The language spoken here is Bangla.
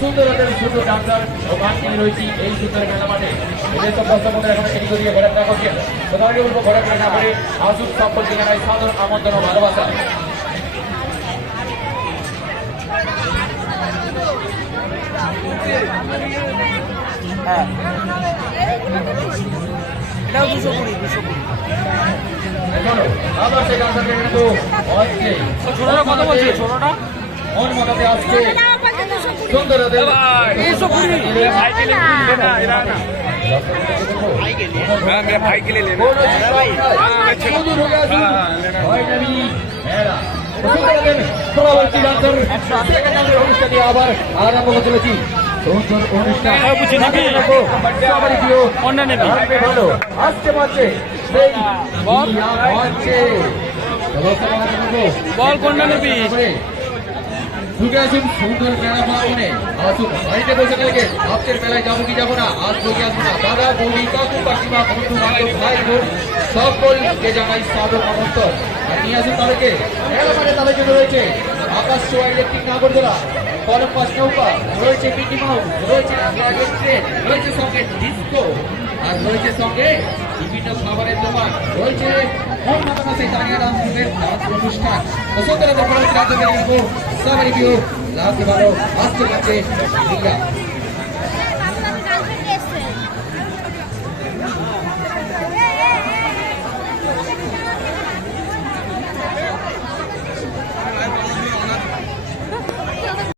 সুন্দর সুন্দর ডাক্তার ও গান কিনে রয়েছি এই সুন্দর মেলা মাঠে এদের সব দর্শকদের এখন এদিক দিয়ে ঘোরাফেরা করছেন প্রধানমন্ত্রী বলবো ঘোরাফেরা না করে আসুক সম্পর্কে জানাই সাধারণ আমন্ত্রণ ও ভালোবাসা। হ্যাঁ এটাও 220 আবার সেই ডাক্তারকে কিন্তু ছোটটা কত বলছে ছোটটা ওর মতাতে আসছে সুন্দর भाई के लिए लेना অনুষ্ঠানে আবার আরম্ভ করতে চলেছি ভালো আসছে পাচ্ছে বল কোনটা নিবি ঢুকে আসুন সুন্দর মেলা মনে আসুন বাড়িতে বসে থেকে আজকের মেলায় যাবো কি যাবো না আসবো কি আসবো না দাদা বৌদি কাকু কাকিমা বন্ধু বান্ধব ভাই বোন সকলকে জানাই সাদর আমন্ত্রণ আর নিয়ে আসুন তাদেরকে মেলা মানে তাদের জন্য রয়েছে আকাশ ছোঁয়া ইলেকট্রিক নাগরদোলা কলম্বাস নৌকা রয়েছে মিকি মাউস রয়েছে ড্রাগন ট্রেন রয়েছে সঙ্গে ডিস্কো আর রয়েছে সঙ্গে বিভিন্ন খাবারের দোকান রয়েছে সেই দাঁড়িয়ে ডান্স অনুষ্ঠান তো সুন্দর সবাই ভালো আসতে পারছে